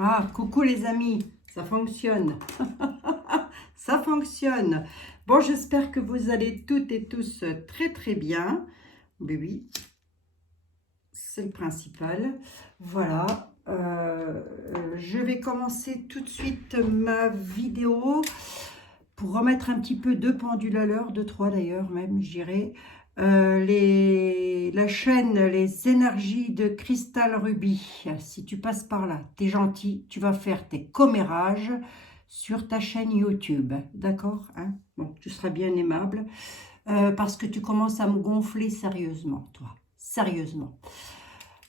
Ah, coucou les amis, ça fonctionne. Ça fonctionne. Bon, j'espère que vous allez toutes et tous très très bien. Mais oui, c'est le principal. Voilà. Je vais commencer tout de suite ma vidéo pour remettre un petit peu de pendule à l'heure, de 3 d'ailleurs même, je dirais. La chaîne Les Énergies de Cristal Ruby. Si tu passes par là, t'es gentil, tu vas faire tes commérages sur ta chaîne YouTube, d'accord, hein? Bon, tu seras bien aimable parce que tu commences à me gonfler sérieusement, toi, sérieusement.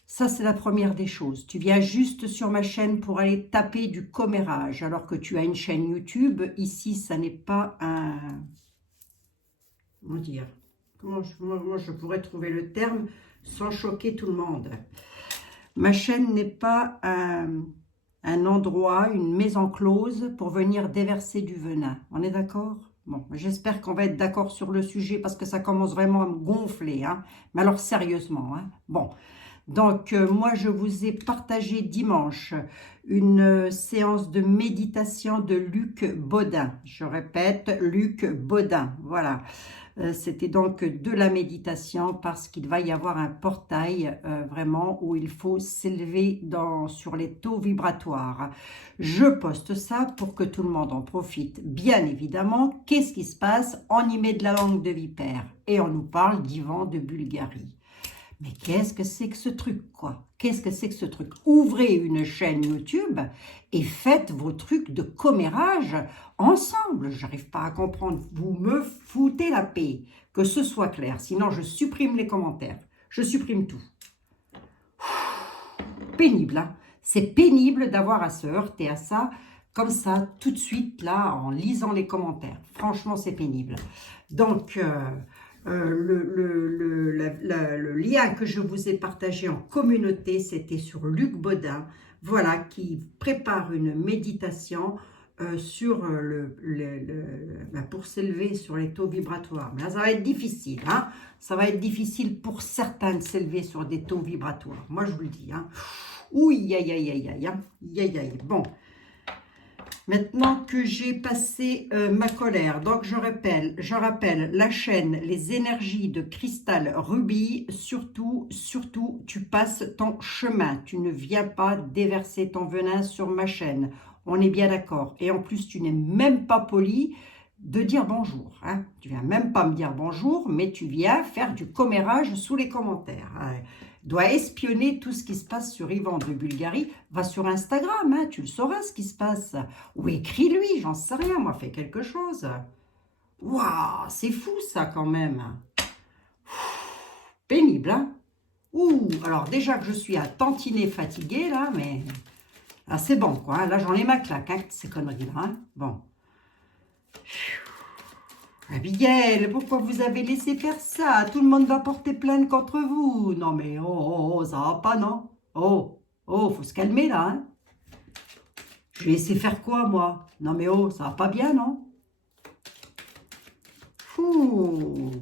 Ça, c'est la première des choses. Tu viens juste sur ma chaîne pour aller taper du commérage, alors que tu as une chaîne YouTube. Ici, ça n'est pas un... Comment dire? Moi, je pourrais trouver le terme sans choquer tout le monde. Ma chaîne n'est pas un endroit, une maison close pour venir déverser du venin. On est d'accord? Bon, j'espère qu'on va être d'accord sur le sujet parce que ça commence vraiment à me gonfler, hein. Mais alors sérieusement, hein. Bon, donc moi je vous ai partagé dimanche une séance de méditation de Luc Bodin. Je répète, Luc Bodin, voilà. C'était donc de la méditation parce qu'il va y avoir un portail vraiment où il faut s'élever sur les taux vibratoires. Je poste ça pour que tout le monde en profite. Bien évidemment, qu'est-ce qui se passe? On y met de la langue de vipère et on nous parle d'Ivan de Bulgarie. Mais qu'est-ce que c'est que ce truc, quoi? Qu'est-ce que c'est que ce truc? Ouvrez une chaîne YouTube et faites vos trucs de commérage ensemble. J'arrive pas à comprendre. Vous me foutez la paix. Que ce soit clair. Sinon, je supprime les commentaires. Je supprime tout. Pénible, hein? C'est pénible d'avoir à se heurter à ça, comme ça, tout de suite, là, en lisant les commentaires. Franchement, c'est pénible. Donc... le lien que je vous ai partagé en communauté, c'était sur Luc Bodin, voilà, qui prépare une méditation sur pour s'élever sur les taux vibratoires. Mais là, ça va être difficile, hein? Ça va être difficile pour certains de s'élever sur des taux vibratoires. Moi, je vous le dis, hein? Ouh, aïe, aïe, aïe, aïe, aïe, aïe. Bon. Maintenant que j'ai passé ma colère, donc je rappelle la chaîne Les Énergies de Cristal Ruby, surtout, tu passes ton chemin. Tu ne viens pas déverser ton venin sur ma chaîne. On est bien d'accord. Et en plus, tu n'es même pas poli de dire bonjour, hein. Tu viens même pas me dire bonjour, mais tu viens faire du commérage sous les commentaires, hein. Doit espionner tout ce qui se passe sur Ivan de Bulgarie. Va sur Instagram, hein, tu le sauras ce qui se passe. Ou écris-lui, j'en sais rien, moi, fais quelque chose. Waouh, c'est fou ça quand même. Pénible, hein. Ouh, alors déjà que je suis à tantiner fatiguée, là, mais... Ah, c'est bon, quoi. Là, j'en ai ma claque, hein, ces conneries-là, hein. Bon. Abigail, pourquoi vous avez laissé faire ça? Tout le monde va porter plainte contre vous. Non mais, oh, ça va pas, non? Faut se calmer là, hein? Je vais laisser faire quoi, moi? Non mais, ça va pas bien, non? Fou.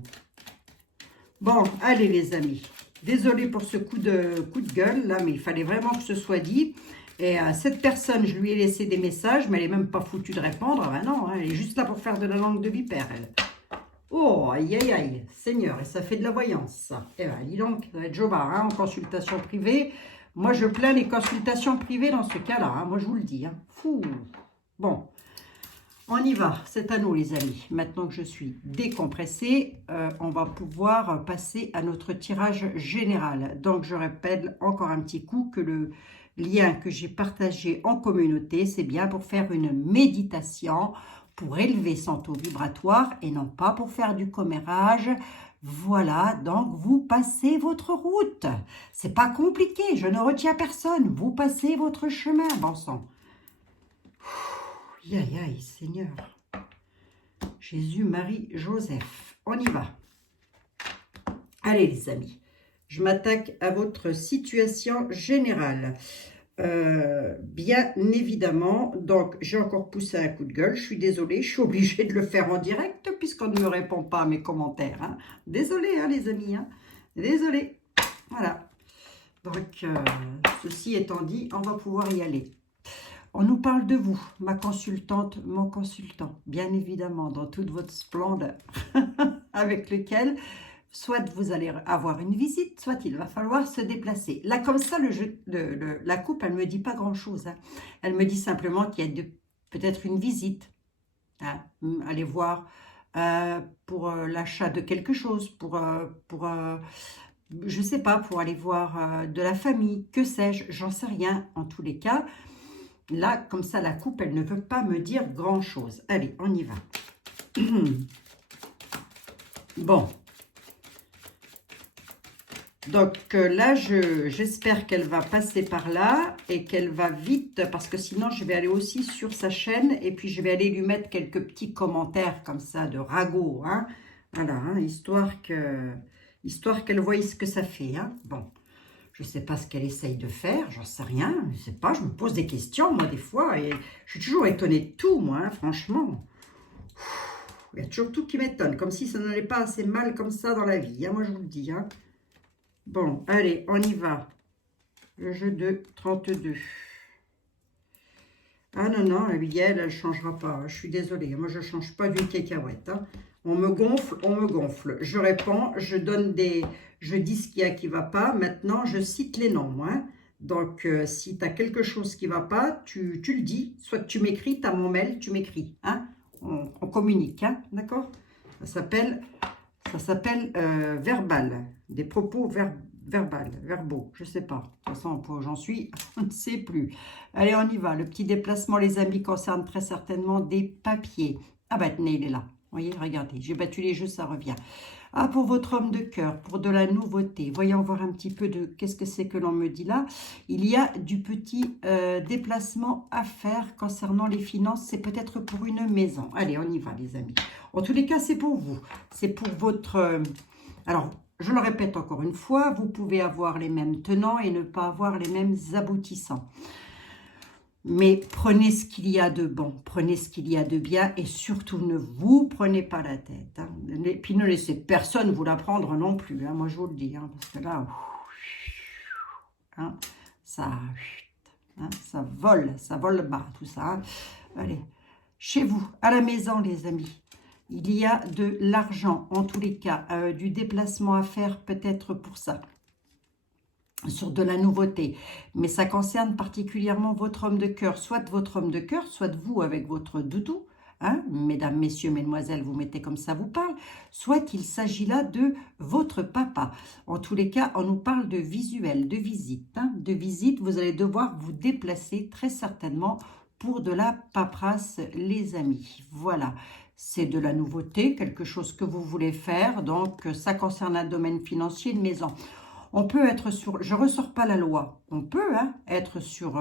Bon, allez les amis. Désolée pour ce coup de gueule, là, mais il fallait vraiment que ce soit dit. Et cette personne, je lui ai laissé des messages, mais elle n'est même pas foutue de répondre. Ah ben non, hein, elle est juste là pour faire de la langue de vipère, elle. Oh, aïe, aïe, aïe, Seigneur, et ça fait de la voyance, ça. Eh bien, dis donc, ça va être jobard, hein, en consultation privée. Moi, je plains les consultations privées dans ce cas-là, hein, moi, je vous le dis. Hein. Fou. Bon, on y va, c'est à nous, les amis. Maintenant que je suis décompressée, on va pouvoir passer à notre tirage général. Donc, je répète encore un petit coup que le lien que j'ai partagé en communauté, c'est bien pour faire une méditation, pour élever son taux vibratoire et non pas pour faire du commérage. Voilà, donc vous passez votre route. C'est pas compliqué, je ne retiens personne. Vous passez votre chemin, bon sang. Aïe, aïe, Seigneur. Jésus, Marie, Joseph. On y va. Allez, les amis. Je m'attaque à votre situation générale. Bien évidemment, donc j'ai encore poussé un coup de gueule, je suis désolée, je suis obligée de le faire en direct puisqu'on ne me répond pas à mes commentaires, hein. Désolée, hein, les amis, hein. Désolée. Voilà. Donc, ceci étant dit, on va pouvoir y aller. On nous parle de vous, ma consultante, mon consultant, bien évidemment, dans toute votre splendeur, avec lequel, soit vous allez avoir une visite, soit il va falloir se déplacer. Là, comme ça, la coupe, elle ne me dit pas grand-chose. Hein. Elle me dit simplement qu'il y a peut-être une visite. Hein. Aller voir pour l'achat de quelque chose, je ne sais pas, pour aller voir de la famille, que sais-je, j'en sais rien. En tous les cas, là, comme ça, la coupe, elle ne veut pas me dire grand-chose. Allez, on y va. Bon. Donc là, j'espère qu'elle va passer par là et qu'elle va vite, parce que sinon, je vais aller aussi sur sa chaîne et puis je vais aller lui mettre quelques petits commentaires comme ça de ragot. Hein. Voilà, hein, histoire qu'elle voie ce que ça fait. Hein. Bon. Je ne sais pas ce qu'elle essaye de faire, j'en sais rien, je ne sais pas, je me pose des questions, moi, des fois, et je suis toujours étonnée de tout, moi, hein, franchement. Il y a toujours tout qui m'étonne, comme si ça n'allait pas assez mal comme ça dans la vie, hein, moi, je vous le dis. Hein. Bon, allez, on y va. Le jeu de 32. Ah non, non, la Bielle, elle ne changera pas, je suis désolée, moi, je ne change pas d'une cacahuète. Hein. On me gonfle, on me gonfle. Je réponds, je dis ce qu'il y a qui ne va pas. Maintenant, je cite les noms. Hein. Donc, si tu as quelque chose qui ne va pas, tu le dis. Soit tu m'écris, tu as mon mail, tu m'écris. Hein. On communique, hein, d'accord? Ça s'appelle verbal. Des propos verbaux, je ne sais pas. De toute façon, j'en suis, on ne sait plus. Allez, on y va. Le petit déplacement, les amis, concerne très certainement des papiers. Ah bah, tenez, il est là. Vous voyez, regardez, j'ai battu les jeux, ça revient. Ah, pour votre homme de cœur, pour de la nouveauté. Voyons voir un petit peu de qu'est-ce que c'est que l'on me dit là. Il y a du petit déplacement à faire concernant les finances. C'est peut-être pour une maison. Allez, on y va, les amis. En tous les cas, c'est pour vous. C'est pour votre... alors, je le répète encore une fois, vous pouvez avoir les mêmes tenants et ne pas avoir les mêmes aboutissants. Mais prenez ce qu'il y a de bon, prenez ce qu'il y a de bien et surtout ne vous prenez pas la tête. Hein. Et puis ne laissez personne vous la prendre non plus, hein. Moi je vous le dis, hein, parce que là, hein, ça vole bas tout ça. Hein. Allez, chez vous, à la maison les amis, il y a de l'argent en tous les cas, du déplacement à faire peut-être pour ça. Sur de la nouveauté, mais ça concerne particulièrement votre homme de cœur, soit votre homme de cœur, soit vous avec votre doudou, hein, mesdames, messieurs, mesdemoiselles, vous mettez comme ça vous parle, soit il s'agit là de votre papa. En tous les cas, on nous parle de visuel, de visite. Hein, de visite, vous allez devoir vous déplacer très certainement pour de la paperasse, les amis. Voilà. C'est de la nouveauté, quelque chose que vous voulez faire, donc ça concerne un domaine financier, une maison. On peut être sur, je ne ressors pas la loi, on peut être sur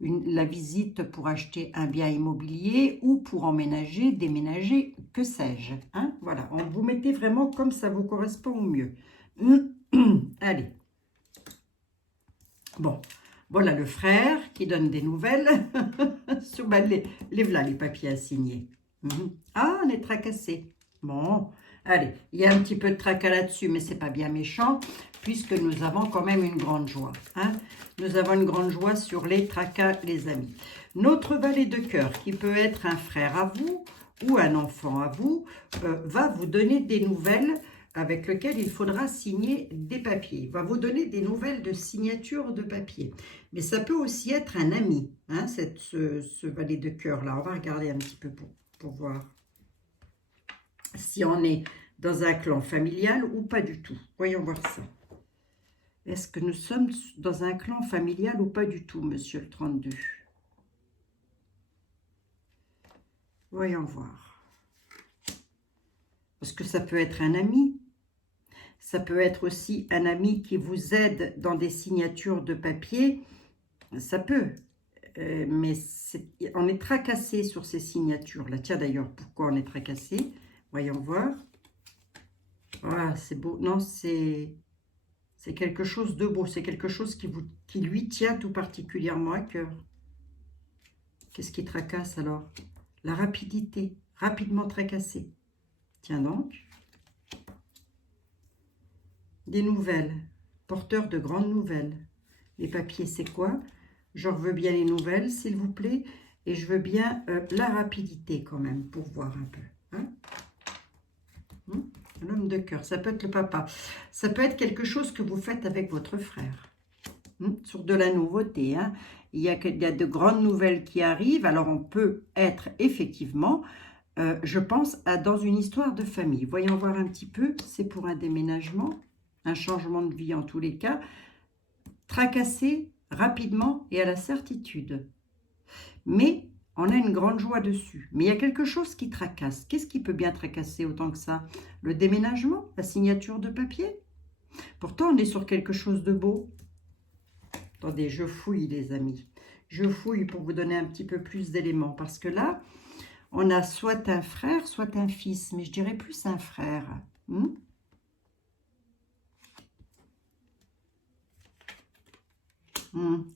la visite pour acheter un bien immobilier ou pour emménager, déménager, que sais-je. Hein, voilà, vous mettez vraiment comme ça vous correspond au mieux. Allez. Bon, voilà le frère qui donne des nouvelles. Sur, les voilà les papiers à signer. Ah, on est tracassé. Bon, allez, il y a un petit peu de tracas là-dessus, mais c'est pas bien méchant, puisque nous avons quand même une grande joie. Hein. Nous avons une grande joie sur les tracas, les amis. Notre valet de cœur, qui peut être un frère à vous ou un enfant à vous, va vous donner des nouvelles avec lesquelles il faudra signer des papiers. Il va vous donner des nouvelles de signature de papier. Mais ça peut aussi être un ami, hein, ce valet de cœur-là. On va regarder un petit peu pour voir si on est dans un clan familial ou pas du tout. Voyons voir ça. Est-ce que nous sommes dans un clan familial ou pas du tout, monsieur le 32? Voyons voir. Parce que ça peut être un ami. Ça peut être aussi un ami qui vous aide dans des signatures de papier. Ça peut. Mais on est tracassé sur ces signatures-là. Tiens d'ailleurs, pourquoi on est tracassé? Voyons voir. Ah, c'est beau. Non, c'est quelque chose de beau. C'est quelque chose qui lui tient tout particulièrement à cœur. Qu'est-ce qui tracasse alors? La rapidité. Rapidement tracassé. Tiens donc. Des nouvelles. Porteur de grandes nouvelles. Les papiers, c'est quoi? Je veux bien les nouvelles, s'il vous plaît. Et je veux bien la rapidité quand même, pour voir un peu. Hein. L'homme de cœur, ça peut être le papa. Ça peut être quelque chose que vous faites avec votre frère. Sur de la nouveauté. Hein. Il y a de grandes nouvelles qui arrivent. Alors, on peut être effectivement, je pense, dans une histoire de famille. Voyons voir un petit peu. C'est pour un déménagement, un changement de vie en tous les cas. Tracassé rapidement et à la certitude. Mais on a une grande joie dessus. Mais il y a quelque chose qui tracasse. Qu'est-ce qui peut bien tracasser autant que ça? Le déménagement, la signature de papier. Pourtant, on est sur quelque chose de beau. Attendez, je fouille les amis. Je fouille pour vous donner un petit peu plus d'éléments. Parce que là, on a soit un frère, soit un fils. Mais je dirais plus un frère.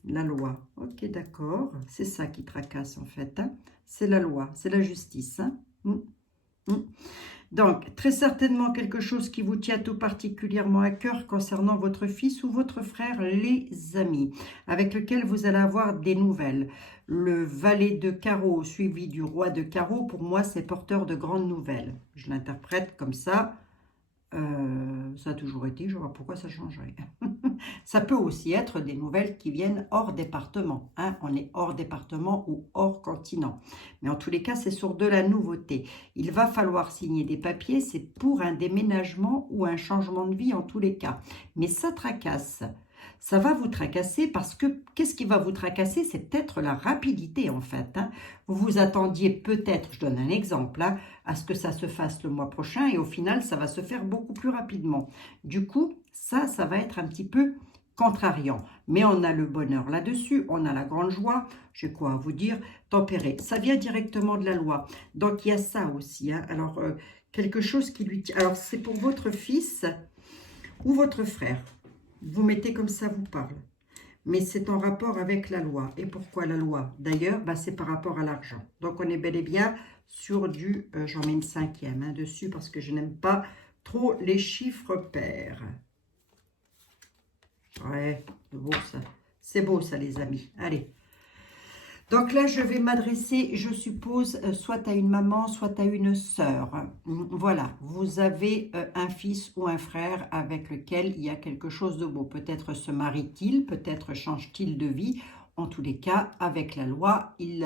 La loi. Ok, d'accord. C'est ça qui tracasse en fait. Hein. C'est la loi, c'est la justice. Hein. Donc, très certainement quelque chose qui vous tient tout particulièrement à cœur concernant votre fils ou votre frère, les amis, avec lequel vous allez avoir des nouvelles. Le valet de carreau suivi du roi de carreau, pour moi, c'est porteur de grandes nouvelles. Je l'interprète comme ça. Ça a toujours été, je vois pourquoi ça changerait. Ça peut aussi être des nouvelles qui viennent hors département. Hein. On est hors département ou hors continent. Mais en tous les cas, c'est sur de la nouveauté. Il va falloir signer des papiers. C'est pour un déménagement ou un changement de vie en tous les cas. Mais ça tracasse. Ça va vous tracasser parce que, qu'est-ce qui va vous tracasser? C'est peut-être la rapidité en fait. Hein. Vous vous attendiez peut-être, je donne un exemple, hein, à ce que ça se fasse le mois prochain et au final, ça va se faire beaucoup plus rapidement. Du coup, ça va être un petit peu contrariant. Mais on a le bonheur là-dessus, on a la grande joie. J'ai quoi à vous dire? Tempéré. Ça vient directement de la loi. Donc, il y a ça aussi. Hein. Alors, quelque chose qui lui tient. Alors, c'est pour votre fils ou votre frère. Vous mettez comme ça vous parle. Mais c'est en rapport avec la loi. Et pourquoi la loi? D'ailleurs, c'est par rapport à l'argent. Donc, on est bel et bien sur du... j'en mets une cinquième hein, dessus parce que je n'aime pas trop les chiffres pairs. Ouais, c'est beau ça. C'est beau ça, les amis. Allez. Donc là, je vais m'adresser, je suppose, soit à une maman, soit à une sœur. Voilà, vous avez un fils ou un frère avec lequel il y a quelque chose de beau. Peut-être se marie-t-il, peut-être change-t-il de vie. En tous les cas, avec la loi, il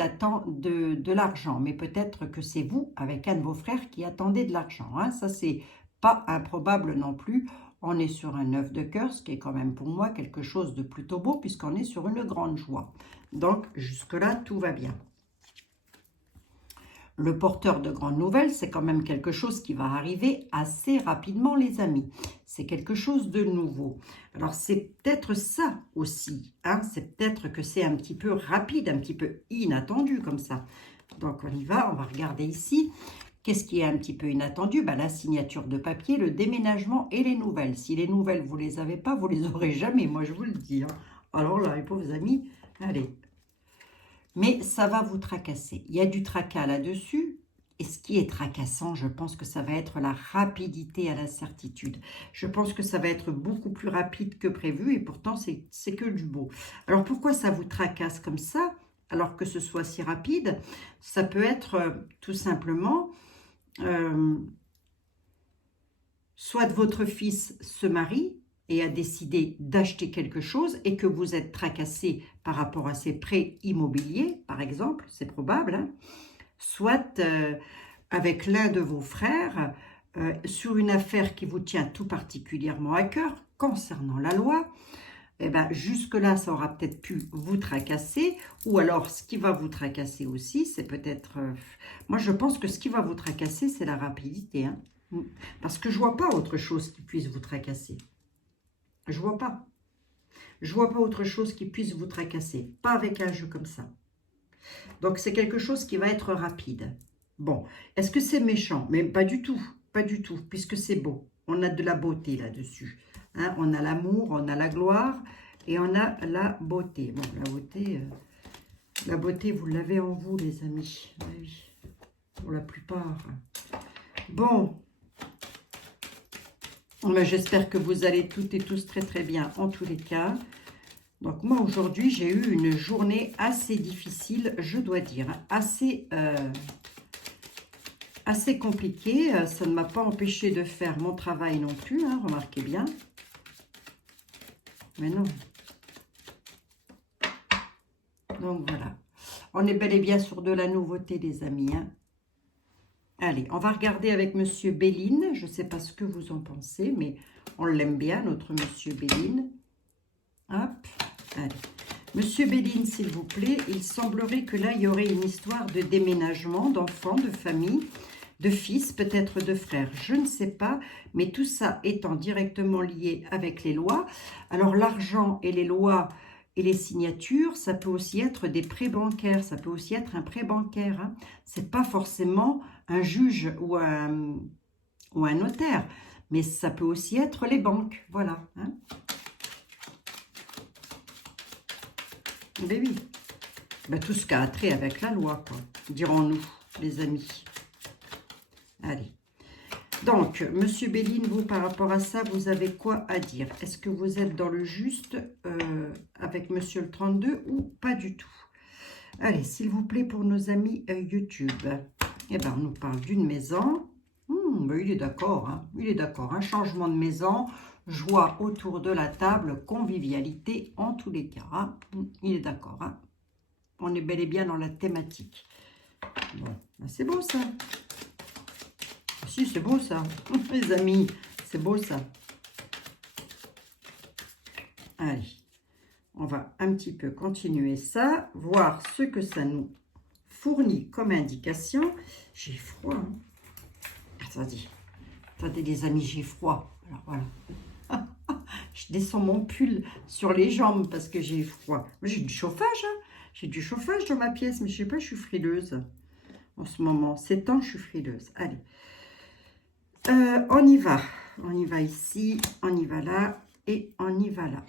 attend de l'argent. Mais peut-être que c'est vous, avec un de vos frères, qui attendez de l'argent. Hein. Ça, c'est pas improbable non plus. On est sur un 9 de cœur, ce qui est quand même pour moi quelque chose de plutôt beau, puisqu'on est sur une grande joie. Donc, jusque-là, tout va bien. Le porteur de grandes nouvelles, c'est quand même quelque chose qui va arriver assez rapidement, les amis. C'est quelque chose de nouveau. Alors, c'est peut-être ça aussi. Hein? C'est peut-être que c'est un petit peu rapide, un petit peu inattendu comme ça. Donc, on y va, on va regarder ici. Qu'est-ce qui est un petit peu inattendu? La signature de papier, le déménagement et les nouvelles. Si les nouvelles, vous ne les avez pas, vous ne les aurez jamais, moi je vous le dis. Hein. Alors là, les pauvres amis, allez. Mais ça va vous tracasser. Il y a du tracas là-dessus. Et ce qui est tracassant, je pense que ça va être la rapidité à la certitude. Je pense que ça va être beaucoup plus rapide que prévu et pourtant, c'est que du beau. Alors pourquoi ça vous tracasse comme ça, alors que ce soit si rapide? Ça peut être tout simplement... soit votre fils se marie et a décidé d'acheter quelque chose et que vous êtes tracassé par rapport à ses prêts immobiliers, par exemple, c'est probable, hein, soit avec l'un de vos frères sur une affaire qui vous tient tout particulièrement à cœur concernant la loi. Eh bien, jusque-là, ça aura peut-être pu vous tracasser. Ou alors, ce qui va vous tracasser aussi, c'est peut-être... moi, je pense que ce qui va vous tracasser, c'est la rapidité. Hein. Parce que je ne vois pas autre chose qui puisse vous tracasser. Je ne vois pas. Je ne vois pas autre chose qui puisse vous tracasser. Pas avec un jeu comme ça. Donc, c'est quelque chose qui va être rapide. Bon, est-ce que c'est méchant? Mais pas du tout. Pas du tout, puisque c'est beau. On a de la beauté là-dessus. Hein, on a l'amour, on a la gloire et on a la beauté. Bon, la beauté, vous l'avez en vous, les amis. Oui, pour la plupart. Bon, j'espère que vous allez toutes et tous très très bien en tous les cas. Donc moi aujourd'hui, j'ai eu une journée assez difficile, je dois dire, assez compliquée. Ça ne m'a pas empêché de faire mon travail non plus, hein, remarquez bien. Mais non. Donc voilà. On est bel et bien sur de la nouveauté, les amis. Hein. Allez, on va regarder avec Monsieur Béline. Je ne sais pas ce que vous en pensez, mais on l'aime bien, notre Monsieur Béline. Hop, allez. Monsieur Béline, s'il vous plaît, il semblerait que là, il y aurait une histoire de déménagement, d'enfants, de famille, de fils, peut-être de frères, je ne sais pas, mais tout ça étant directement lié avec les lois. Alors, l'argent et les lois et les signatures, ça peut aussi être des prêts bancaires, ça peut aussi être un prêt bancaire. Hein. Ce n'est pas forcément un juge ou un notaire, mais ça peut aussi être les banques, voilà. Hein. Ben oui, ben, tout ce qui a trait avec la loi, quoi, dirons-nous, les amis. Allez. Donc, Monsieur Béline, vous, par rapport à ça, vous avez quoi à dire? Est-ce que vous êtes dans le juste avec Monsieur le 32 ou pas du tout? Allez, s'il vous plaît, pour nos amis YouTube. Eh bien, on nous parle d'une maison. Ben, il est d'accord, hein, il est d'accord. Un changement de maison, joie autour de la table, convivialité en tous les cas. Hein. Il est d'accord. Hein. On est bel et bien dans la thématique. Bon, ben c'est beau ça. Si, c'est beau ça. Les amis, c'est beau ça. Allez, on va un petit peu continuer ça, voir ce que ça nous fournit comme indication. J'ai froid. Hein. Attendez les amis, j'ai froid. Alors voilà. Je descends mon pull sur les jambes parce que j'ai froid. J'ai du chauffage. Hein. J'ai du chauffage dans ma pièce, mais je sais pas, je suis frileuse. En ce moment, c'est temps, je suis frileuse. Allez. On y va. On y va ici, on y va là et on y va là.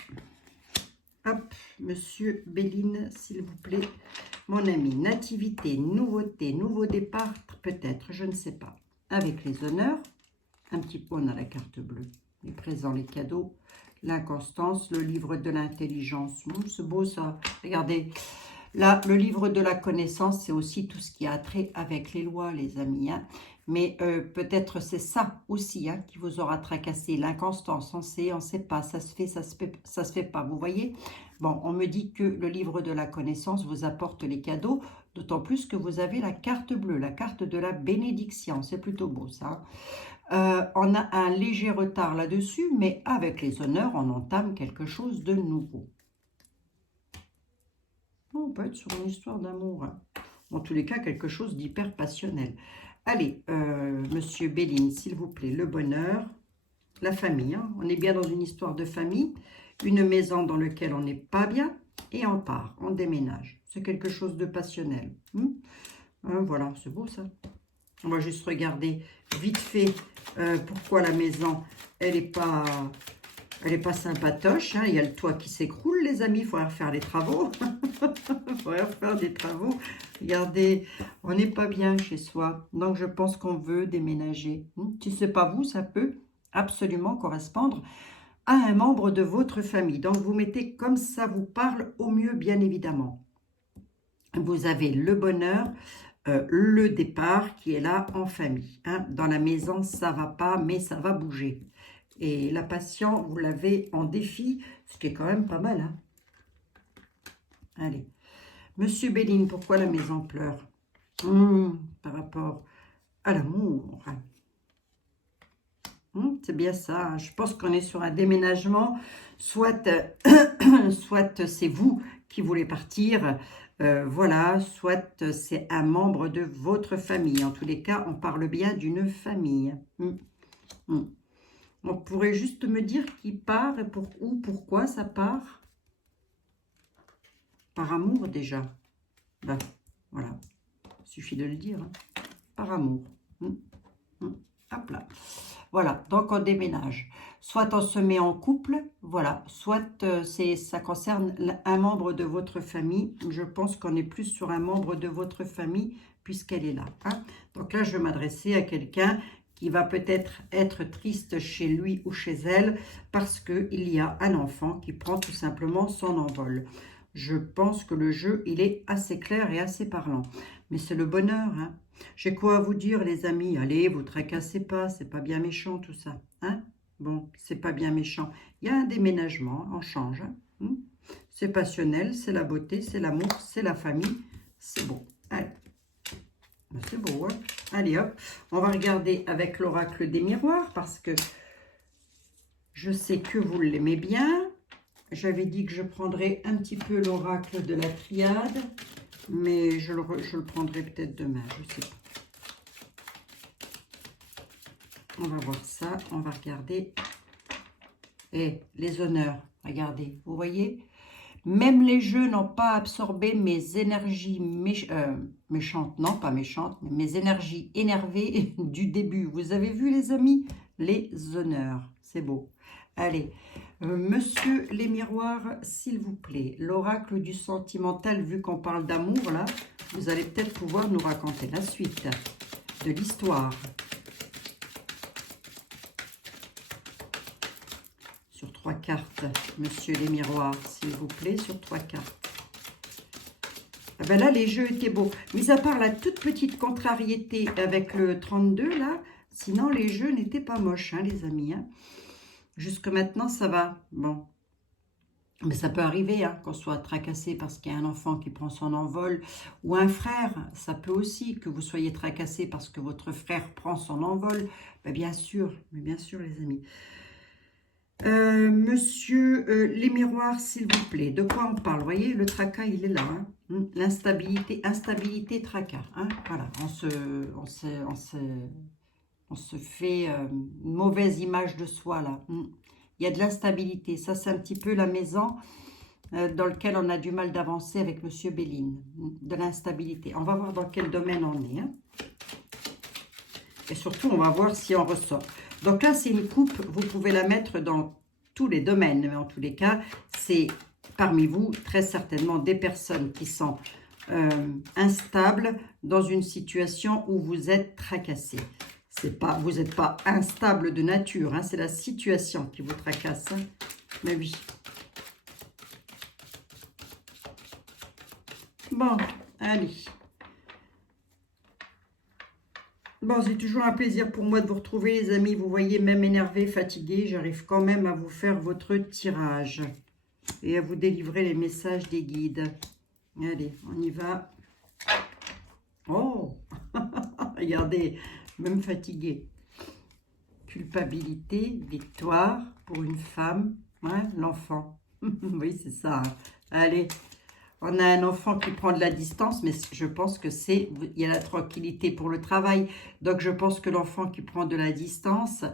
Hop, Monsieur Béline, s'il vous plaît. Mon ami, nativité, nouveauté, nouveau départ, peut-être, je ne sais pas. Avec les honneurs, un petit peu, on a la carte bleue. Les présents, les cadeaux, l'inconstance, le livre de l'intelligence. C'est beau ça. Regardez, là, le livre de la connaissance, c'est aussi tout ce qui a trait avec les lois, les amis. Hein. Mais peut-être c'est ça aussi hein, qui vous aura tracassé. L'inconstance, on sait pas, ça se fait pas. Vous voyez? Bon, on me dit que le livre de la connaissance vous apporte les cadeaux, d'autant plus que vous avez la carte bleue, la carte de la bénédiction. C'est plutôt beau ça. On a un léger retard là-dessus, mais avec les honneurs, on entame quelque chose de nouveau. On peut être sur une histoire d'amour. Hein. En tous les cas, quelque chose d'hyper passionnel. Allez, Monsieur Béline, s'il vous plaît, le bonheur, la famille. Hein. On est bien dans une histoire de famille, une maison dans laquelle on n'est pas bien et on part, on déménage. C'est quelque chose de passionnel. Voilà, c'est beau ça. On va juste regarder vite fait pourquoi la maison, elle n'est pas sympatoche. Hein. Il y a le toit qui s'écroule, les amis. Il faudrait refaire les travaux. Il faudrait refaire des travaux. Regardez, on n'est pas bien chez soi. Donc, je pense qu'on veut déménager. Si ce n'est pas vous, ça peut absolument correspondre à un membre de votre famille. Donc, vous mettez comme ça vous parle au mieux, bien évidemment. Vous avez le bonheur, le départ qui est là en famille. Hein. Dans la maison, ça ne va pas, mais ça va bouger. Et la passion, vous l'avez en défi, ce qui est quand même pas mal. Hein. Allez. Monsieur Béline, pourquoi la maison pleure? Par rapport à l'amour. C'est bien ça. Hein. Je pense qu'on est sur un déménagement. Soit, soit c'est vous qui voulez partir. Voilà. Soit c'est un membre de votre famille. En tous les cas, on parle bien d'une famille. On pourrait juste me dire qui part et pourquoi ça part. Par amour déjà. Ben, voilà. Il suffit de le dire. Hein. Par amour. Hop là. Voilà. Donc on déménage. Soit on se met en couple. Voilà. Soit ça concerne un membre de votre famille. Je pense qu'on est plus sur un membre de votre famille puisqu'elle est là. Hein. Donc là, je vais m'adresser à quelqu'un qui va peut-être être triste chez lui ou chez elle parce qu'il y a un enfant qui prend tout simplement son envol. Je pense que le jeu, il est assez clair et assez parlant. Mais c'est le bonheur, hein. J'ai quoi à vous dire, les amis? Allez, vous tracassez pas, c'est pas bien méchant tout ça, hein? Bon, c'est pas bien méchant. Il y a un déménagement, on change, hein. C'est passionnel, c'est la beauté, c'est l'amour, c'est la famille. C'est beau. Allez. C'est beau, hein? Allez, hop. On va regarder avec l'oracle des miroirs parce que je sais que vous l'aimez bien. J'avais dit que je prendrais un petit peu l'oracle de la triade, mais je le prendrai peut-être demain, je ne sais pas. On va voir ça, on va regarder. Et les honneurs, regardez, vous voyez? Même les jeux n'ont pas absorbé mes énergies méchantes, non pas méchantes, mais mes énergies énervées du début. Vous avez vu les amis? Les honneurs, c'est beau. Allez, monsieur les miroirs, s'il vous plaît, l'oracle du sentimental, vu qu'on parle d'amour là, vous allez peut-être pouvoir nous raconter la suite de l'histoire. Sur 3 cartes, monsieur les miroirs, s'il vous plaît, sur 3 cartes. Ah ben là, les jeux étaient beaux. Mis à part la toute petite contrariété avec le 32, là, sinon les jeux n'étaient pas moches, hein, les amis. Hein. Jusque maintenant, ça va. Bon. Mais ça peut arriver hein, qu'on soit tracassé parce qu'il y a un enfant qui prend son envol. Ou un frère, ça peut aussi que vous soyez tracassé parce que votre frère prend son envol. Ben, bien sûr, les amis. Monsieur les miroirs, s'il vous plaît, de quoi on parle? Vous voyez, le tracas, il est là. Hein. L'instabilité, instabilité, tracas. Hein. Voilà, on se fait une mauvaise image de soi, là. Il y a de l'instabilité. Ça, c'est un petit peu la maison dans laquelle on a du mal d'avancer avec Monsieur Béline. De l'instabilité. On va voir dans quel domaine on est. Hein. Et surtout, on va voir si on ressort. Donc là, c'est une coupe, vous pouvez la mettre dans tous les domaines, mais en tous les cas, c'est parmi vous très certainement des personnes qui sont instables dans une situation où vous êtes tracassé. Vous n'êtes pas instable de nature, hein, c'est la situation qui vous tracasse. Hein. Mais oui. Bon, allez. Bon, c'est toujours un plaisir pour moi de vous retrouver, les amis. Vous voyez, même énervé, fatigué, j'arrive quand même à vous faire votre tirage et à vous délivrer les messages des guides. Allez, on y va. Oh, regardez, même fatigué. Culpabilité, victoire pour une femme, hein, l'enfant. Oui, c'est ça. Hein. Allez. On a un enfant qui prend de la distance, mais je pense que il y a la tranquillité pour le travail. Donc, je pense que l'enfant qui prend de la distance,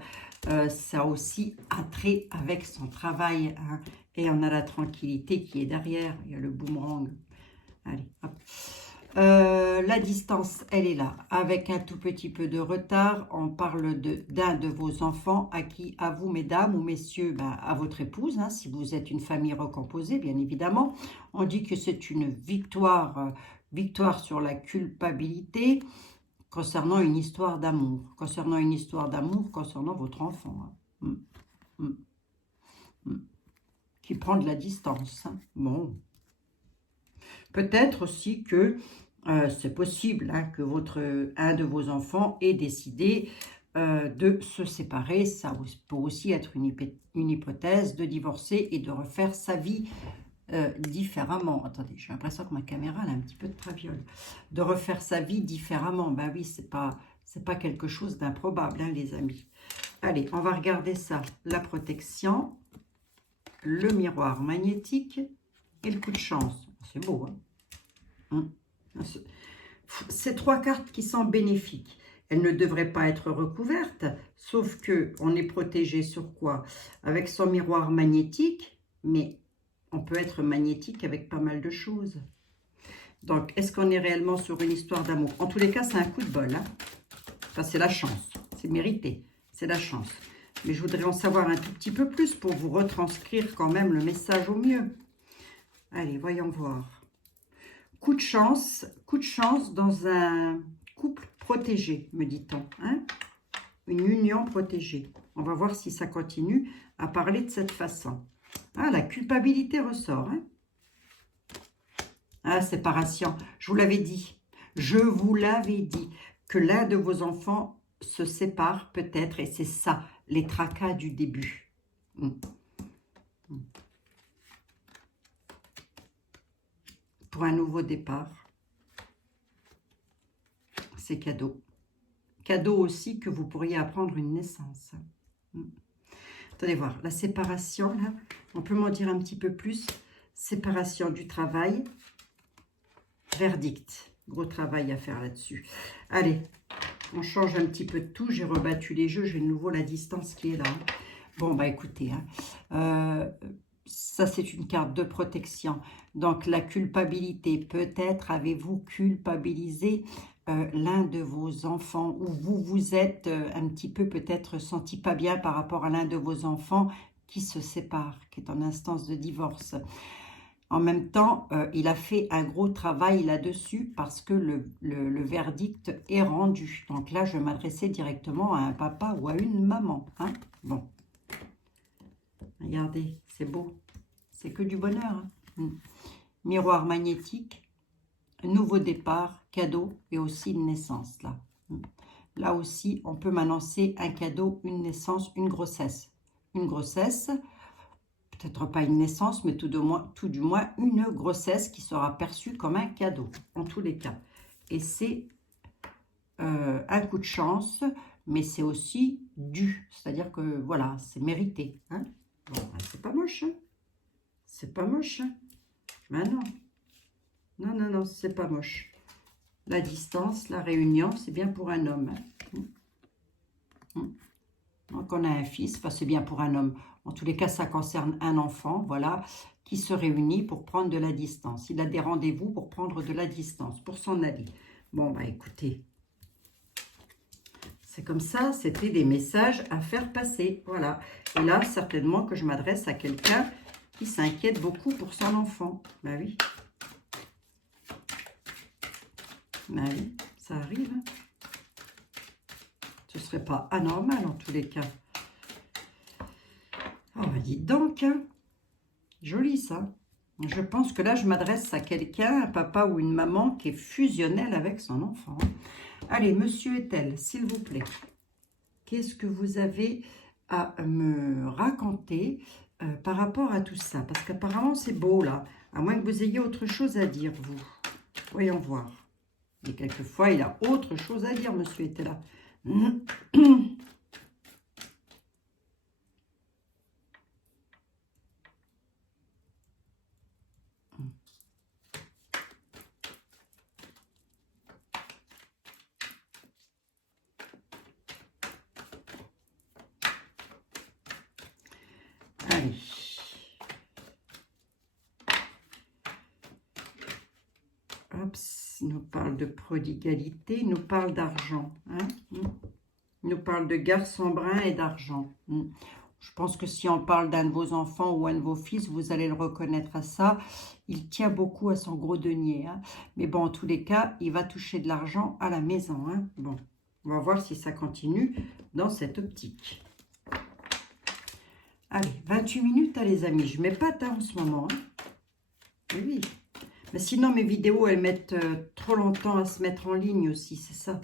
ça a aussi attrait avec son travail. Hein. Et on a la tranquillité qui est derrière. Il y a le boomerang. Allez, hop. La distance, elle est là. Avec un tout petit peu de retard, on parle d'un de vos enfants à vous, mesdames ou messieurs, à votre épouse, hein, si vous êtes une famille recomposée, bien évidemment. On dit que c'est une victoire, victoire sur la culpabilité concernant une histoire d'amour. Concernant votre enfant. Hein. Qui prend de la distance. Hein. Bon. Peut-être aussi que c'est possible hein, que un de vos enfants ait décidé de se séparer. Ça peut aussi être une hypothèse de divorcer et de refaire sa vie différemment. Attendez, j'ai l'impression que ma caméra elle a un petit peu de traviole. De refaire sa vie différemment. Ben oui, c'est pas quelque chose d'improbable, hein, les amis. Allez, on va regarder ça. La protection, le miroir magnétique et le coup de chance. C'est beau, hein? Ces 3 cartes qui sont bénéfiques. Elles ne devraient pas être recouvertes, sauf que on est protégé sur quoi? Avec son miroir magnétique, mais on peut être magnétique avec pas mal de choses. Donc, est-ce qu'on est réellement sur une histoire d'amour? En tous les cas, c'est un coup de bol. Hein? Enfin, c'est la chance. C'est mérité. C'est la chance. Mais je voudrais en savoir un tout petit peu plus pour vous retranscrire quand même le message au mieux. Allez, voyons voir. Coup de chance dans un couple protégé, me dit-on. Hein? une union protégée. On va voir si ça continue à parler de cette façon. Ah, la culpabilité ressort. Hein. Ah, séparation. Je vous l'avais dit. Je vous l'avais dit que l'un de vos enfants se sépare peut-être. Et c'est ça, les tracas du début. Pour un nouveau départ. C'est cadeau. Cadeau aussi que vous pourriez apprendre une naissance. Attendez voir, la séparation, là, on peut m'en dire un petit peu plus. Séparation du travail, verdict. Gros travail à faire là-dessus. Allez, on change un petit peu de tout. J'ai rebattu les jeux, j'ai de nouveau la distance qui est là. Bon, bah écoutez, ça c'est une carte de protection. Donc la culpabilité, peut-être avez-vous culpabilisé l'un de vos enfants, ou vous vous êtes un petit peu peut-être senti pas bien par rapport à l'un de vos enfants qui se sépare, qui est en instance de divorce. En même temps, il a fait un gros travail là-dessus parce que le verdict est rendu. Donc là, je m'adressais directement à un papa ou à une maman. Hein. Bon, regardez, c'est beau. C'est que du bonheur. Hein. Miroir magnétique. Nouveau départ, cadeau et aussi une naissance, là. Là aussi, on peut m'annoncer un cadeau, une naissance, une grossesse. Une grossesse, peut-être pas une naissance, mais tout du moins une grossesse qui sera perçue comme un cadeau, en tous les cas. Et c'est un coup de chance, mais c'est aussi dû. C'est-à-dire que, voilà, c'est mérité. Hein. Bon, c'est pas moche. Hein. C'est pas moche. Hein. Ben non. Non, non, non, c'est pas moche. La distance, la réunion, c'est bien pour un homme. Donc, on a un fils, enfin, c'est bien pour un homme. En tous les cas, ça concerne un enfant, voilà, qui se réunit pour prendre de la distance. Il a des rendez-vous pour prendre de la distance, pour s'en aller. Bon, bah écoutez, c'est comme ça, c'était des messages à faire passer, voilà. Et là, certainement que je m'adresse à quelqu'un qui s'inquiète beaucoup pour son enfant. Bah oui. Ben oui, ça arrive. Hein. Ce ne serait pas anormal en tous les cas. Oh, bah dites donc. Hein. Joli ça. Je pense que là, je m'adresse à quelqu'un, un papa ou une maman qui est fusionnel avec son enfant. Allez, monsieur Etel, s'il vous plaît. Qu'est-ce que vous avez à me raconter par rapport à tout ça? Parce qu'apparemment, c'est beau là. À moins que vous ayez autre chose à dire, vous. Voyons voir. Et quelquefois, il a autre chose à dire, monsieur était là. Allez. Hop, il nous parle de prodigalité, il nous parle d'argent. Hein? Il nous parle de garçon brun et d'argent. Je pense que si on parle d'un de vos enfants ou un de vos fils, vous allez le reconnaître à ça. Il tient beaucoup à son gros denier. Hein? Mais bon, en tous les cas, il va toucher de l'argent à la maison. Hein? Bon, on va voir si ça continue dans cette optique. Allez, 28 minutes, hein, les amis. Je mets pas de temps en ce moment. Hein? Oui. Mais sinon, mes vidéos, elles mettent trop longtemps à se mettre en ligne aussi, c'est ça.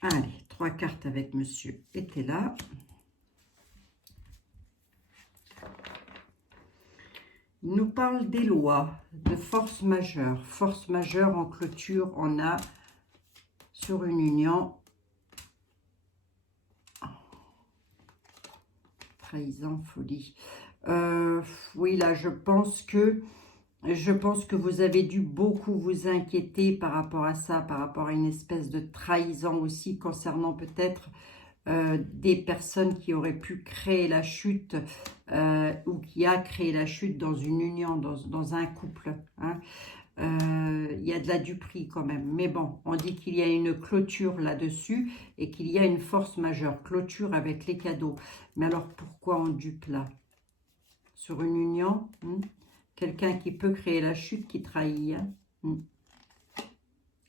Allez, 3 cartes avec monsieur était là. Il nous parle des lois, de force majeure. Force majeure en clôture, on a sur une union. Trahison, folie. Oui, là, je pense que vous avez dû beaucoup vous inquiéter par rapport à ça, par rapport à une espèce de trahison aussi concernant peut-être des personnes qui auraient pu créer la chute ou qui a créé la chute dans une union, dans un couple. Hein. Il y a de la duperie quand même. Mais bon, on dit qu'il y a une clôture là-dessus et qu'il y a une force majeure. Clôture avec les cadeaux. Mais alors, pourquoi on dupe là? Sur une union, quelqu'un qui peut créer la chute, qui trahit.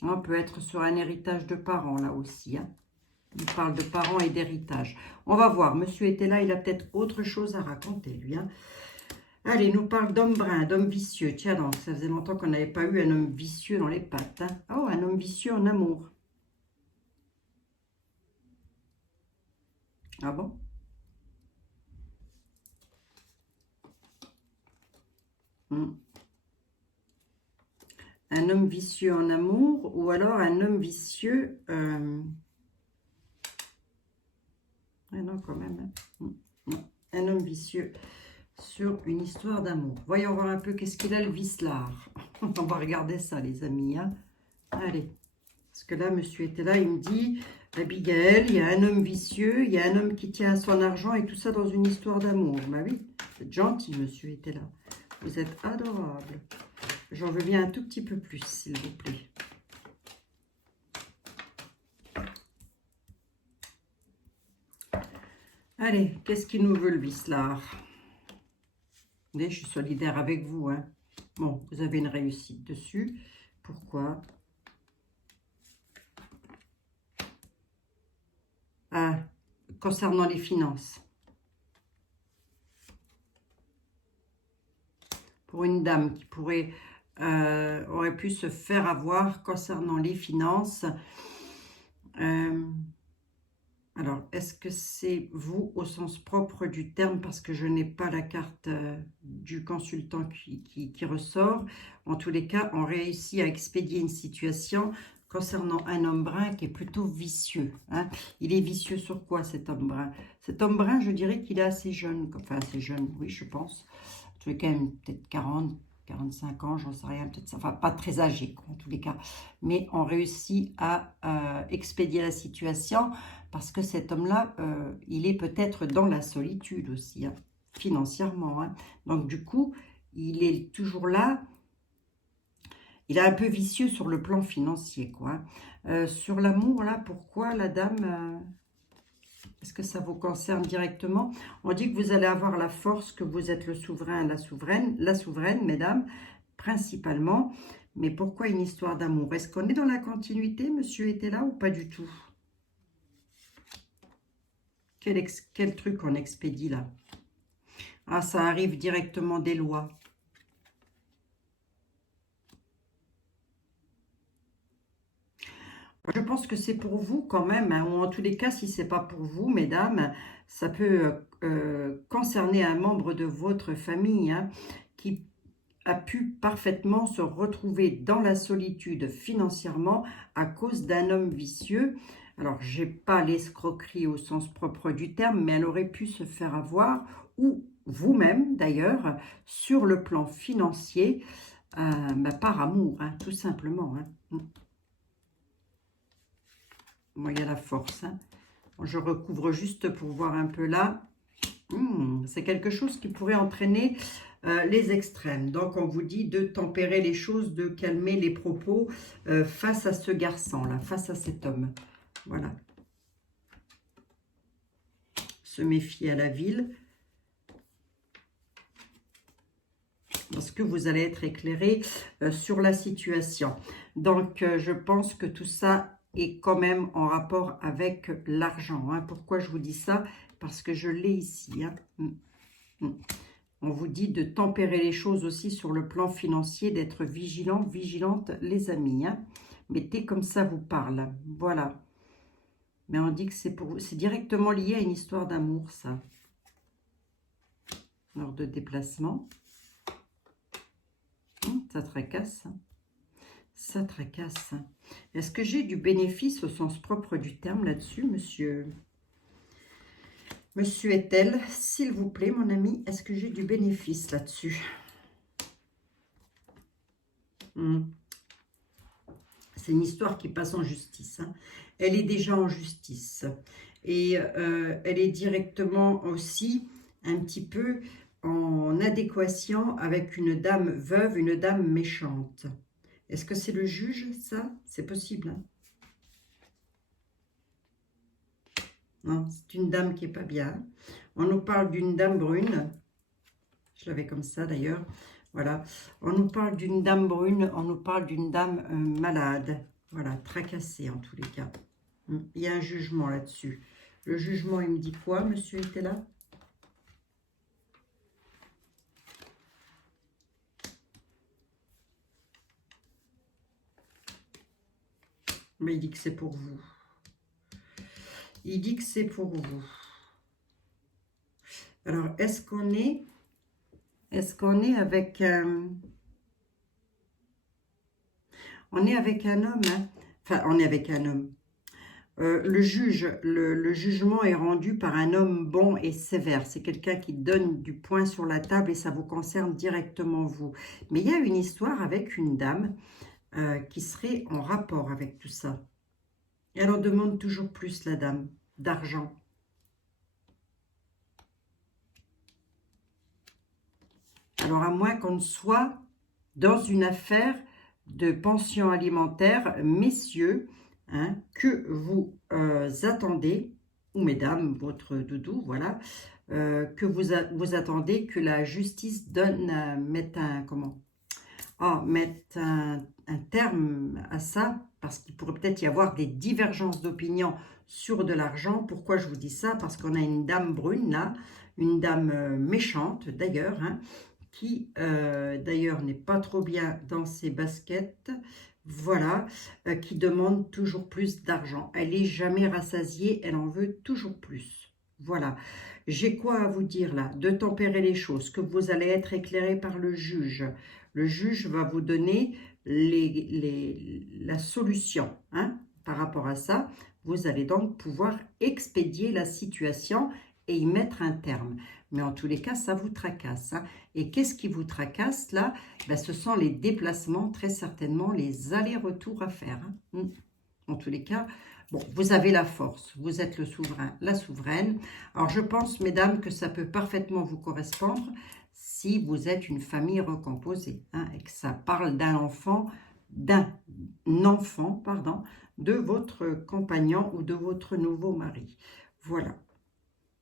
On peut être sur un héritage de parents là aussi. Il parle de parents et d'héritage. On va voir. Monsieur était là, il a peut-être autre chose à raconter, lui. Allez, il nous parle d'homme brun, d'homme vicieux. Tiens donc, ça faisait longtemps qu'on n'avait pas eu un homme vicieux dans les pattes. Oh, un homme vicieux en amour. Ah bon? Un homme vicieux en amour ou alors un homme vicieux... Ah non, quand même. Un homme vicieux sur une histoire d'amour. Voyons voir un peu qu'est-ce qu'il a le vicelard. On va regarder ça, les amis. Allez. Parce que là, monsieur était là, il me dit, Abigail, il y a un homme vicieux, il y a un homme qui tient à son argent et tout ça dans une histoire d'amour. Bah oui, vous êtes gentil, monsieur était là. Vous êtes adorable. J'en veux bien un tout petit peu plus, s'il vous plaît. Allez, qu'est-ce qu'il nous veut, le vicelard? Vous voyez, je suis solidaire avec vous. Bon, vous avez une réussite dessus. Pourquoi? Concernant les finances. Pour une dame qui aurait pu se faire avoir concernant les finances. Alors, est-ce que c'est vous au sens propre du terme? Parce que je n'ai pas la carte du consultant qui ressort. En tous les cas, on réussit à expédier une situation concernant un homme brun qui est plutôt vicieux. Il est vicieux sur quoi, cet homme brun? Cet homme brun, je dirais qu'il est assez jeune. Enfin, assez jeune, oui, je pense. En tous les cas, peut-être 40, 45 ans, j'en sais rien. Peut-être, enfin, pas très âgé, quoi, en tous les cas. Mais on réussit à expédier la situation parce que cet homme-là, il est peut-être dans la solitude aussi, financièrement. Donc, du coup, il est toujours là. Il est un peu vicieux sur le plan financier, quoi. Sur l'amour, là, pourquoi la dame... est-ce que ça vous concerne directement? On dit que vous allez avoir la force, que vous êtes le souverain, la souveraine, mesdames, principalement. Mais pourquoi une histoire d'amour? Est-ce qu'on est dans la continuité? Monsieur était là ou pas du tout? Quel truc on expédie là? Ah, ça arrive directement des lois. Je pense que c'est pour vous quand même, ou en tous les cas, si ce n'est pas pour vous, mesdames, ça peut concerner un membre de votre famille qui a pu parfaitement se retrouver dans la solitude financièrement à cause d'un homme vicieux. Alors, je n'ai pas l'escroquerie au sens propre du terme, mais elle aurait pu se faire avoir, ou vous-même d'ailleurs, sur le plan financier, par amour, tout simplement. Moi, il y a la force. Je recouvre juste pour voir un peu là. C'est quelque chose qui pourrait entraîner les extrêmes. Donc, on vous dit de tempérer les choses, de calmer les propos face à ce garçon-là, face à cet homme. Voilà. Se méfier à la ville. Parce que vous allez être éclairé sur la situation. Donc, je pense que tout ça est quand même en rapport avec l'argent. Pourquoi je vous dis ça? Parce que je l'ai ici. On vous dit de tempérer les choses aussi sur le plan financier, d'être vigilant, vigilante, les amis. Mettez comme ça vous parle. Voilà. Mais on dit que c'est pour vous. C'est directement lié à une histoire d'amour, ça. Lors de déplacement. Ça tracasse. Ça tracasse. Est-ce que j'ai du bénéfice au sens propre du terme là-dessus, monsieur? Monsieur est-elle, s'il vous plaît, mon ami, est-ce que j'ai du bénéfice là-dessus? C'est une histoire qui passe en justice. Elle est déjà en justice. Et elle est directement aussi un petit peu en adéquation avec une dame veuve, une dame méchante. Est-ce que c'est le juge, ça? C'est possible, hein? Non, c'est une dame qui est pas bien. On nous parle d'une dame brune. Je l'avais comme ça, d'ailleurs. Voilà. On nous parle d'une dame brune. On nous parle d'une dame malade. Voilà, tracassée, en tous les cas. Il y a un jugement là-dessus. Le jugement, il me dit quoi, monsieur était là? Mais il dit que c'est pour vous. Il dit que c'est pour vous. Alors, est-ce qu'on est avec un... On est avec un homme, hein? Enfin, on est avec un homme. Le juge, le jugement est rendu par un homme bon et sévère. C'est quelqu'un qui donne du poing sur la table et ça vous concerne directement vous. Mais il y a une histoire avec une dame qui serait en rapport avec tout ça. Elle en demande toujours plus, la dame, d'argent. Alors, à moins qu'on ne soit dans une affaire de pension alimentaire, messieurs, hein, que vous attendez, ou mesdames, votre doudou, voilà, que vous attendez que la justice mette un terme à ça, parce qu'il pourrait peut-être y avoir des divergences d'opinion sur de l'argent. Pourquoi je vous dis ça? Parce qu'on a une dame brune là, une dame méchante d'ailleurs, hein, qui d'ailleurs n'est pas trop bien dans ses baskets, voilà, qui demande toujours plus d'argent. Elle n'est jamais rassasiée, elle en veut toujours plus. Voilà. J'ai quoi à vous dire là? De tempérer les choses, que vous allez être éclairé par le juge. Le juge va vous donner la solution, hein, par rapport à ça. Vous allez donc pouvoir expédier la situation et y mettre un terme. Mais en tous les cas, ça vous tracasse, hein. Et qu'est-ce qui vous tracasse là? Ben, ce sont les déplacements, très certainement, les allers-retours à faire, hein. En tous les cas, bon, vous avez la force, vous êtes le souverain, la souveraine. Alors, je pense, mesdames, que ça peut parfaitement vous correspondre si vous êtes une famille recomposée, hein, et que ça parle d'un enfant, pardon, de votre compagnon ou de votre nouveau mari. Voilà.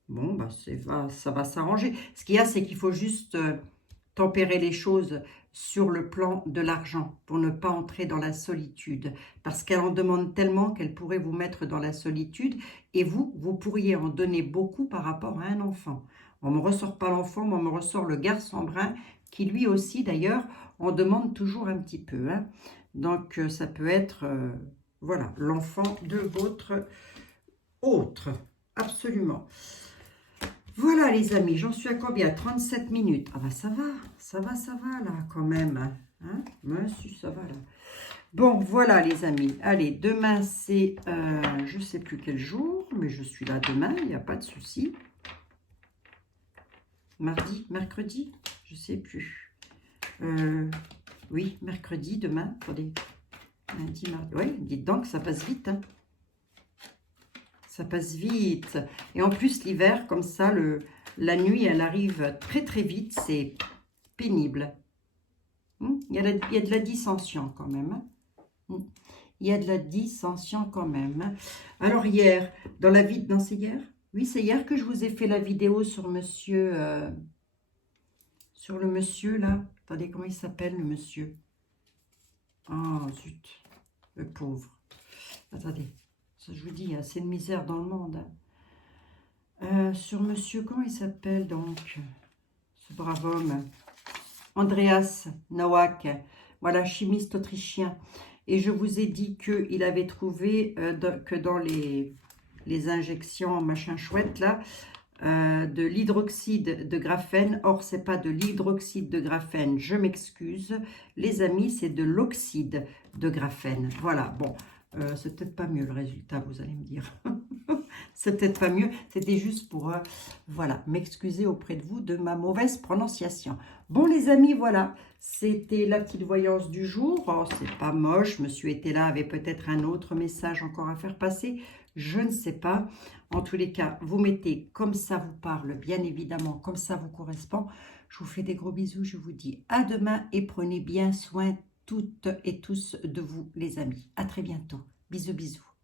Bon, bah, ça va s'arranger. Ce qu'il y a, c'est qu'il faut juste tempérer les choses sur le plan de l'argent pour ne pas entrer dans la solitude. Parce qu'elle en demande tellement qu'elle pourrait vous mettre dans la solitude. Et vous pourriez en donner beaucoup par rapport à un enfant. On ne me ressort pas l'enfant, mais on me ressort le garçon brun qui lui aussi, d'ailleurs, en demande toujours un petit peu, hein. Donc, ça peut être, voilà, l'enfant de votre autre. Absolument. Voilà les amis, j'en suis à combien? 37 minutes. Ah bah ça va là quand même. Hein? Monsieur, ça va là. Bon, voilà les amis. Allez, demain c'est, je ne sais plus quel jour, mais je suis là demain, il n'y a pas de souci. Mardi, mercredi, je ne sais plus. Oui, mercredi, demain, attendez. Lundi, mardi, oui, dites donc, ça passe vite, hein. Ça passe vite. Et en plus, l'hiver, comme ça, la nuit, elle arrive très, très vite. C'est pénible. Il y a de la dissension quand même. Il y a de la dissension quand même. Alors, hier, non, c'est hier? Oui, c'est hier que je vous ai fait la vidéo sur monsieur... sur le monsieur, là. Attendez, comment il s'appelle, le monsieur? Oh, zut. Le pauvre. Attendez. Je vous dis, c'est une misère dans le monde. Sur monsieur, comment il s'appelle donc? Ce brave homme. Andreas Nowak. Voilà, chimiste autrichien. Et je vous ai dit qu'il avait trouvé que dans les injections, machin chouette là, de l'hydroxyde de graphène. Or, c'est pas de l'hydroxyde de graphène, je m'excuse. Les amis, c'est de l'oxyde de graphène. Voilà, bon. C'est peut-être pas mieux le résultat, vous allez me dire. C'est peut-être pas mieux. C'était juste pour, voilà, m'excuser auprès de vous de ma mauvaise prononciation. Bon, les amis, voilà. C'était la petite voyance du jour. Oh, c'est pas moche. Monsieur était là, avait peut-être un autre message encore à faire passer. Je ne sais pas. En tous les cas, vous mettez comme ça vous parle, bien évidemment, comme ça vous correspond. Je vous fais des gros bisous. Je vous dis à demain et prenez bien soin toutes et tous de vous, les amis. À très bientôt. Bisous, bisous.